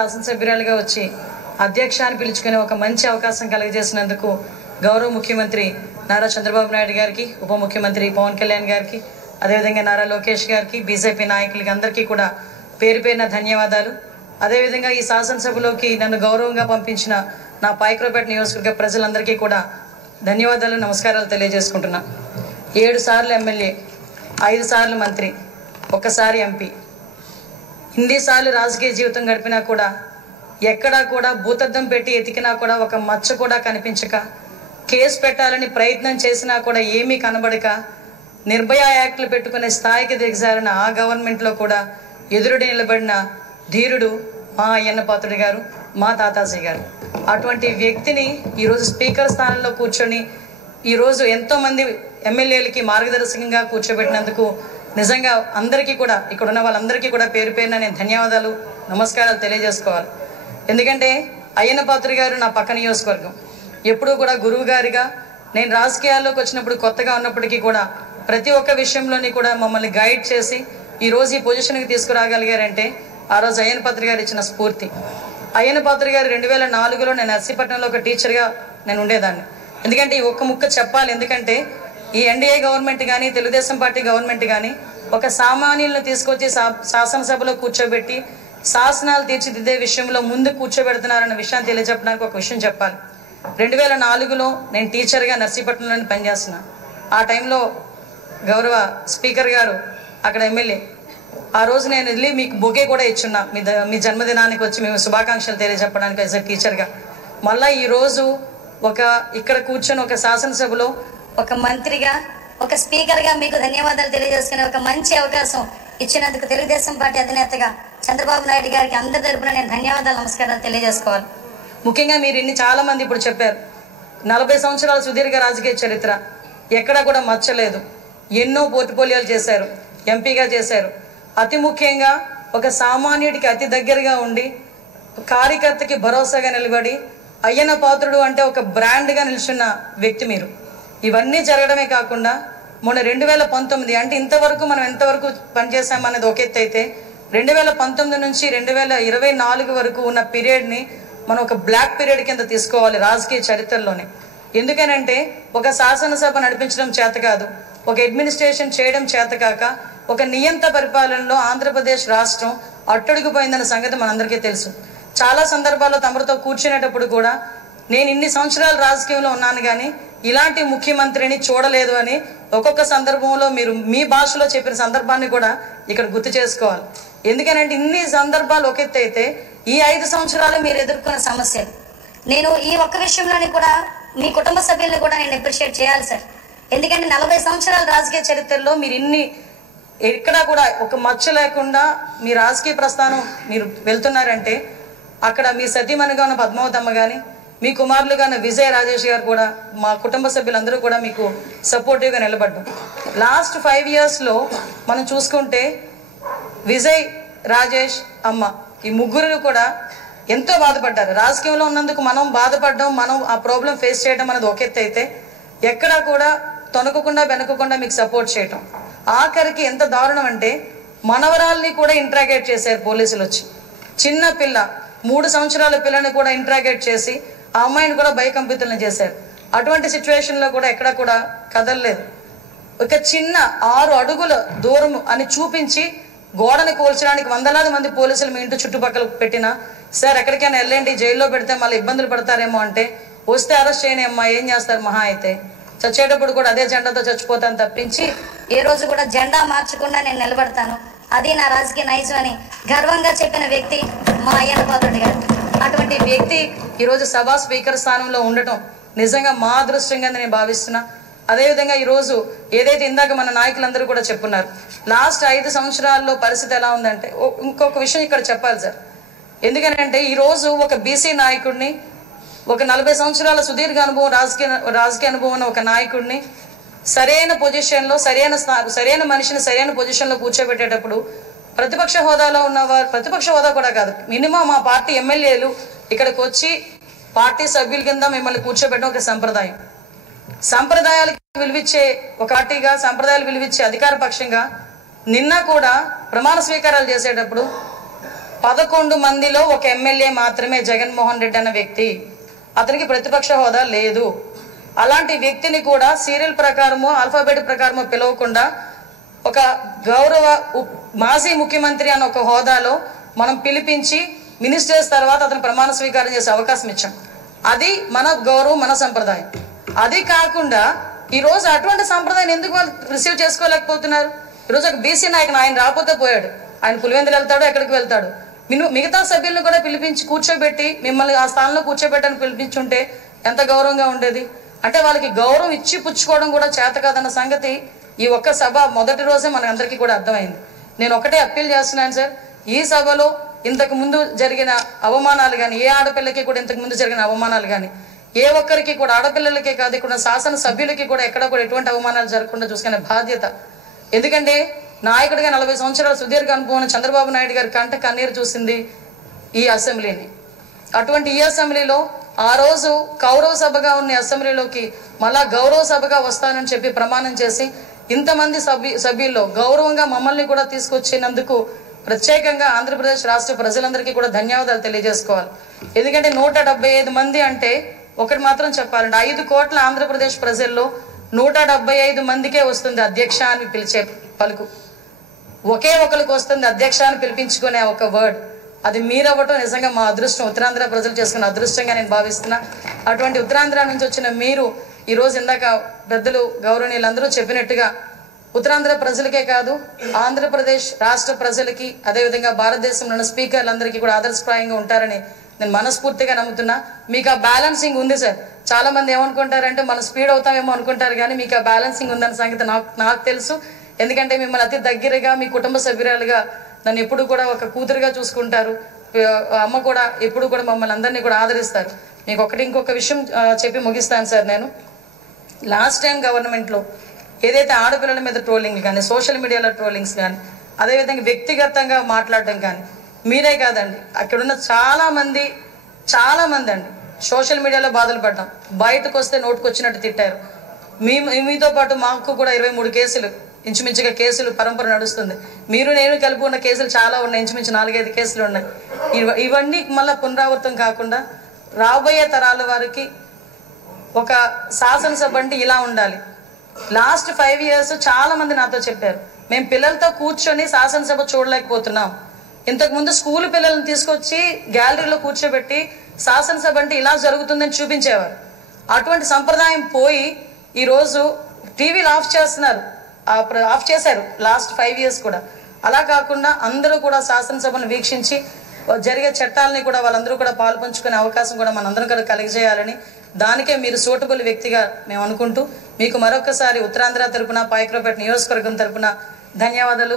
శాసనసభ్యురాలుగా వచ్చి అధ్యక్షాన్ని పిలుచుకునే ఒక మంచి అవకాశం కలిగజేసినందుకు గౌరవ ముఖ్యమంత్రి నారా చంద్రబాబు నాయుడు గారికి, ఉప ముఖ్యమంత్రి పవన్ కళ్యాణ్ గారికి, అదేవిధంగా నారా లోకేష్ గారికి, బీజేపీ నాయకులకి అందరికీ కూడా పేరు పేరున ధన్యవాదాలు. అదేవిధంగా ఈ శాసనసభలోకి నన్ను గౌరవంగా పంపించిన నా పాయకరావుపేట నియోజకవర్గ ప్రజలందరికీ కూడా ధన్యవాదాలు, నమస్కారాలు తెలియజేసుకుంటున్నా. 7 సార్లు ఎమ్మెల్యే, 5 సార్లు మంత్రి, 1 సారి ఎంపీ, ఇన్నిసార్లు రాజకీయ జీవితం గడిపినా కూడా ఎక్కడా కూడా భూతద్దం పెట్టి ఎతికినా కూడా ఒక మచ్చ కూడా కనిపించక, కేసు పెట్టాలని ప్రయత్నం చేసినా కూడా ఏమీ కనబడక, నిర్భయ యాక్ట్లు పెట్టుకునే స్థాయికి దిగజారిన ఆ గవర్నమెంట్లో కూడా ఎదురుడి నిలబడిన ధీరుడు మా అయ్యన్న పాత్రుడు గారు, మా తాతాజీ గారు. అటువంటి వ్యక్తిని ఈరోజు స్పీకర్ స్థానంలో కూర్చొని ఈరోజు ఎంతోమంది ఎమ్మెల్యేలకి మార్గదర్శకంగా కూర్చోబెట్టినందుకు నిజంగా అందరికీ కూడా, ఇక్కడ ఉన్న వాళ్ళందరికీ కూడా పేరు పేరున నేను ధన్యవాదాలు, నమస్కారాలు తెలియజేసుకోవాలి. ఎందుకంటే అయ్యన్న పాత్రుడు గారు నా పక్క నియోజకవర్గం. ఎప్పుడూ కూడా గురువు గారిగా నేను రాజకీయాల్లోకి వచ్చినప్పుడు కొత్తగా ఉన్నప్పటికీ కూడా ప్రతి ఒక్క విషయంలోని కూడా మమ్మల్ని గైడ్ చేసి ఈరోజు ఈ పొజిషన్కి తీసుకురాగలిగారంటే ఆ రోజు అయ్యన్న పాత్రుడు గారు ఇచ్చిన స్ఫూర్తి. అయ్యన్న పాత్రుడు గారు 2004లో నేను నర్సీపట్నంలో ఒక టీచర్గా నేను ఉండేదాన్ని. ఎందుకంటే ఈ ఒక్క ముక్క చెప్పాలి, ఎందుకంటే ఈ ఎన్డీఏ గవర్నమెంట్ కానీ తెలుగుదేశం పార్టీ గవర్నమెంట్ కానీ ఒక సామాన్యులను తీసుకొచ్చి శాసనసభలో కూర్చోబెట్టి శాసనాలు తీర్చిదిద్దే విషయంలో ముందు కూర్చోబెడుతున్నారన్న విషయాన్ని తెలియజెప్పడానికి ఒక విషయం చెప్పాలి. 2004లో నేను టీచర్గా నర్సీపట్నంలో పనిచేస్తున్నా. ఆ టైంలో గౌరవ స్పీకర్ గారు అక్కడ ఎమ్మెల్యే. ఆ రోజు నేను వెళ్ళి మీకు బొకే కూడా ఇచ్చున్నా, మీ జన్మదినానికి వచ్చి మేము శుభాకాంక్షలు తెలియజెప్పడానికి యాజ్ ఎ టీచర్గా. మళ్ళీ ఈరోజు ఇక్కడ కూర్చొని ఒక శాసనసభలో ఒక మంత్రిగా, ఒక స్పీకర్గా మీకు ధన్యవాదాలు తెలియజేసుకునే ఒక మంచి అవకాశం ఇచ్చినందుకు తెలుగుదేశం పార్టీ అధినేతగా చంద్రబాబు నాయుడు గారికి అందరి తరపున నేను ధన్యవాదాలు, నమస్కారాలు తెలియజేసుకోవాలి. ముఖ్యంగా మీరు చాలా మంది ఇప్పుడు చెప్పారు, 40 సంవత్సరాల సుదీర్ఘ రాజకీయ చరిత్ర, ఎక్కడా కూడా మచ్చలేదు. ఎన్నో పోర్ట్ఫోలియోలు చేశారు, ఎంపీగా చేశారు. అతి ముఖ్యంగా ఒక సామాన్యుడికి అతి దగ్గరగా ఉండి కార్యకర్తకి భరోసాగా నిలబడి అయ్యన్న పాత్రుడు అంటే ఒక బ్రాండ్గా నిల్చున్న వ్యక్తి మీరు. ఇవన్నీ జరగడమే కాకుండా మొన్న 2019 అంటే ఇంతవరకు మనం ఎంతవరకు పనిచేసామనేది ఒక ఎత్తు అయితే 2019 నుంచి 2024 వరకు ఉన్న పీరియడ్ని మనం ఒక బ్లాక్ పీరియడ్ కింద తీసుకోవాలి రాజకీయ చరిత్రలోనే. ఎందుకనంటే ఒక శాసనసభ నడిపించడం చేత కాదు, ఒక అడ్మినిస్ట్రేషన్ చేయడం చేత కాక ఒక నియంత పరిపాలనలో ఆంధ్రప్రదేశ్ రాష్ట్రం అట్టడుగుపోయిందన్న సంగతి మనందరికీ తెలుసు. చాలా సందర్భాల్లో తమరితో కూర్చునేటప్పుడు కూడా నేను ఇన్ని సంవత్సరాలు రాజకీయంలో ఉన్నాను కానీ ఇలాంటి ముఖ్యమంత్రిని చూడలేదు అని ఒక్కొక్క సందర్భంలో మీరు మీ భాషలో చెప్పిన సందర్భాన్ని కూడా ఇక్కడ గుర్తు చేసుకోవాలి. ఎందుకనంటే ఇన్ని సందర్భాలు ఒక ఎత్తు అయితే ఈ 5 సంవత్సరాలు మీరు ఎదుర్కొన్న సమస్యలు, నేను ఈ ఒక్క విషయంలోని కూడా మీ కుటుంబ సభ్యుల్ని కూడా నేను అప్రిషియేట్ చేయాలి సార్. ఎందుకంటే 40 సంవత్సరాల రాజకీయ చరిత్రలో మీరు ఎక్కడా కూడా ఒక మచ్చ లేకుండా మీ రాజకీయ ప్రస్థానం మీరు వెళ్తున్నారంటే అక్కడ మీ సతీమణిగా ఉన్న పద్మావతమ్మ కానీ, మీ కుమారులుగా ఉన్న విజయ్ రాజేష్ గారు కూడా, మా కుటుంబ సభ్యులందరూ కూడా మీకు సపోర్టివ్గా నిలబడ్డాం. లాస్ట్ 5 ఇయర్స్లో మనం చూసుకుంటే విజయ్, రాజేష్, అమ్మ ఈ ముగ్గురు కూడా ఎంతో బాధపడ్డారు. రాజకీయంలో ఉన్నందుకు మనం బాధపడడం, మనం ఆ ప్రాబ్లం ఫేస్ చేయడం అనేది ఒక ఎత్తు అయితే ఎక్కడా కూడా తొనకకుండా వెనకకుండా మీకు సపోర్ట్ చేయటం. ఆఖరికి ఎంత దారుణం అంటే మనవరాల్ని కూడా ఇంట్రాగేట్ చేశారు పోలీసులు వచ్చి. చిన్న పిల్ల 3 సంవత్సరాల పిల్లని కూడా ఇంట్రాగేట్ చేసి ఆ అమ్మాయిని కూడా భయకంపితులను చేశారు. అటువంటి సిచ్యువేషన్లో కూడా ఎక్కడా కూడా కదలలేదు. ఒక చిన్న 6 అడుగుల దూరం అని చూపించి గోడని కూల్చడానికి వందలాది మంది పోలీసులు మీ ఇంటి చుట్టుపక్కల పెట్టినా, సార్ ఎక్కడికైనా వెళ్ళండి, జైల్లో పెడితే మళ్ళీ ఇబ్బందులు పడతారేమో అంటే, వస్తే అరెస్ట్ చేయని అమ్మా ఏం చేస్తారు, మహా అయితే చచ్చేటప్పుడు కూడా అదే జెండాతో చచ్చిపోతాను తప్పించి ఏ రోజు కూడా జెండా మార్చకుండా నేను నిలబడతాను, అది నా రాజకీయ నైజం అని గర్వంగా చెప్పిన వ్యక్తి మా అయ్యన్న పాత్రుడు గారు. అటువంటి వ్యక్తి ఈరోజు సభా స్పీకర్ స్థానంలో ఉండటం నిజంగా మా అదృష్టంగా నేను భావిస్తున్నా. అదేవిధంగా ఈరోజు ఏదైతే ఇందాక మన నాయకులందరూ కూడా చెప్పున్నారు, లాస్ట్ 5 సంవత్సరాల్లో పరిస్థితి ఎలా ఉందంటే ఇంకొక విషయం ఇక్కడ చెప్పాలి సార్. ఎందుకంటే ఈరోజు ఒక బీసీ నాయకుడిని, ఒక 40 సంవత్సరాల సుదీర్ఘ అనుభవం రాజకీయ అనుభవం ఉన్న ఒక నాయకుడిని సరైన పొజిషన్లో సరైన మనిషిని సరైన పొజిషన్లో కూర్చోబెట్టేటప్పుడు ప్రతిపక్ష హోదాలో ఉన్నవారు, ప్రతిపక్ష హోదా కూడా కాదు, మినిమం మా పార్టీ ఎమ్మెల్యేలు ఇక్కడికి వచ్చి పార్టీ సభ్యుల కింద మిమ్మల్ని కూర్చోబెట్టడం ఒక సంప్రదాయం. సంప్రదాయాలకు విలువిచ్చే ఒక పార్టీగా, సంప్రదాయాలు విలువిచ్చే అధికార పక్షంగా నిన్న కూడా ప్రమాణ స్వీకారాలు చేసేటప్పుడు 11 మందిలో ఒక ఎమ్మెల్యే మాత్రమే జగన్మోహన్ రెడ్డి అన్న వ్యక్తి. అతనికి ప్రతిపక్ష హోదా లేదు. అలాంటి వ్యక్తిని కూడా సీరియల్ ప్రకారమో ఆల్ఫాబెట్ ప్రకారమో పిలవకుండా ఒక గౌరవ మాజీ ముఖ్యమంత్రి అన్న ఒక హోదాలో మనం పిలిపించి మినిస్టర్స్ తర్వాత అతను ప్రమాణ స్వీకారం చేసే అవకాశం ఇచ్చాం. అది మన గౌరవం, మన సంప్రదాయం. అది కాకుండా ఈరోజు అటువంటి సంప్రదాయం ఎందుకు వాళ్ళు రిసీవ్ చేసుకోలేకపోతున్నారు? ఈరోజు ఒక బీసీ నాయకుడు, ఆయన రాకపోతే పోయాడు, ఆయన పులివెందులు వెళ్తాడు, ఎక్కడికి వెళ్తాడు. మిగతా సభ్యులను కూడా పిలిపించి కూర్చోబెట్టి మిమ్మల్ని ఆ స్థానంలో కూర్చోబెట్టని పిలిపించుంటే ఎంత గౌరవంగా ఉండేది. అంటే వాళ్ళకి గౌరవం ఇచ్చి పుచ్చుకోవడం కూడా చేత కాదన్న సంగతి ఈ ఒక్క సభ మొదటి రోజే మన అందరికీ కూడా అర్థమైంది. నేను ఒకటే అప్పీల్ చేస్తున్నాను సార్, ఈ సభలో ఇంతకు ముందు జరిగిన అవమానాలు కానీ, ఏ ఆడపిల్లకి కూడా ఇంతకు ముందు జరిగిన అవమానాలు కానీ, ఏ ఒక్కరికి కూడా, ఆడపిల్లలకే కాదు ఇక్కడ శాసన సభ్యులకి కూడా ఎక్కడ కూడా ఎటువంటి అవమానాలు జరగకుండా చూసుకునే బాధ్యత. ఎందుకంటే నాయకుడిగా 40 సంవత్సరాల సుదీర్ఘ అనుభవం చంద్రబాబు నాయుడు గారి కంట కన్నీరు చూసింది ఈ అసెంబ్లీని. అటువంటి ఈ అసెంబ్లీలో ఆ రోజు కౌరవ సభగా ఉన్న అసెంబ్లీలోకి మళ్ళా గౌరవ సభగా వస్తానని చెప్పి ప్రమాణం చేసి ఇంతమంది సభ్యుల్లో గౌరవంగా మమ్మల్ని కూడా తీసుకొచ్చినందుకు ప్రత్యేకంగా ఆంధ్రప్రదేశ్ రాష్ట్ర ప్రజలందరికీ కూడా ధన్యవాదాలు తెలియజేసుకోవాలి. ఎందుకంటే 175 మంది అంటే ఒకటి మాత్రం చెప్పాలంటే 5 కోట్ల ఆంధ్రప్రదేశ్ ప్రజల్లో 175 మందికే వస్తుంది అధ్యక్ష అని పిలిచే పలుకు. ఒకే ఒకరికి వస్తుంది అధ్యక్ష అని పిలిపించుకునే ఒక వర్డ్. అది మీరవ్వటం నిజంగా మా అదృష్టం, ఉత్తరాంధ్ర ప్రజలు చేసుకున్న అదృష్టంగా నేను భావిస్తున్నా. అటువంటి ఉత్తరాంధ్ర నుంచి వచ్చిన మీరు ఈరోజు ఇందాక పెద్దలు గౌరవనీయులందరూ చెప్పినట్టుగా ఉత్తరాంధ్ర ప్రజలకే కాదు ఆంధ్రప్రదేశ్ రాష్ట్ర ప్రజలకి, అదేవిధంగా భారతదేశంలో ఉన్న స్పీకర్లందరికీ కూడా ఆదర్శప్రాయంగా ఉంటారని నేను మనస్ఫూర్తిగా నమ్ముతున్నా. మీకు ఆ బ్యాలెన్సింగ్ ఉంది సార్. చాలా మంది ఏమనుకుంటారంటే మనం స్పీడ్ అవుతామేమో అనుకుంటారు, కానీ మీకు ఆ బ్యాలెన్సింగ్ ఉందన్న సంగతి నాకు తెలుసు. ఎందుకంటే మిమ్మల్ని అతి దగ్గరగా మీ కుటుంబ సభ్యురాలుగా నన్ను ఎప్పుడు కూడా ఒక కూతురుగా చూసుకుంటారు. అమ్మ కూడా ఎప్పుడు కూడా మమ్మల్ని అందరినీ కూడా ఆదరిస్తారు. మీకు ఇంకొక విషయం చెప్పి ముగిస్తాను సార్. నేను లాస్ట్ టైం గవర్నమెంట్లో ఏదైతే ఆడపిల్లల మీద ట్రోలింగ్ కానీ, సోషల్ మీడియాలో ట్రోలింగ్స్ కానీ, అదేవిధంగా వ్యక్తిగతంగా మాట్లాడడం కానీ, మీరే కాదండి అక్కడున్న చాలా మంది అండి సోషల్ మీడియాలో బాధలు పడ్డాం. బయటకు వస్తే నోటుకు వచ్చినట్టు తిట్టారు. మీతో పాటు మాకు కూడా 23 కేసులు ఇంచుమించుగా కేసులు పరంపర నడుస్తుంది. మీరు నేను కలిపి ఉన్న కేసులు చాలా ఉన్నాయి, ఇంచుమించు 4-5 కేసులు ఉన్నాయి. ఇవన్నీ మళ్ళీ పునరావృతం కాకుండా రాబోయే తరాల వారికి ఒక శాసనసభ అంటే ఇలా ఉండాలి. లాస్ట్ 5 years చాలా మంది నాతో చెప్పారు, మేము పిల్లలతో కూర్చొని శాసనసభ చూడలేకపోతున్నాం. ఇంతకుముందు స్కూల్ పిల్లల్ని తీసుకొచ్చి గ్యాలరీలో కూర్చోబెట్టి శాసనసభ అంటే ఇలా జరుగుతుందని చూపించేవారు. అటువంటి సంప్రదాయం పోయి ఈరోజు టీవీలు ఆఫ్ చేశారు లాస్ట్ 5 years కూడా. అలా కాకుండా అందరూ కూడా శాసనసభను వీక్షించి జరిగే చట్టాలని కూడా వాళ్ళందరూ కూడా పాల్పంచుకునే అవకాశం కూడా మనందరం కూడా కలిగజేయాలని, దానికే మీరు సూటబుల్ వ్యక్తిగా మేము అనుకుంటూ మీకు మరొకసారి ఉత్తరాంధ్ర తరపున, పాయకరావుపేట నియోజకవర్గం తరపున ధన్యవాదాలు.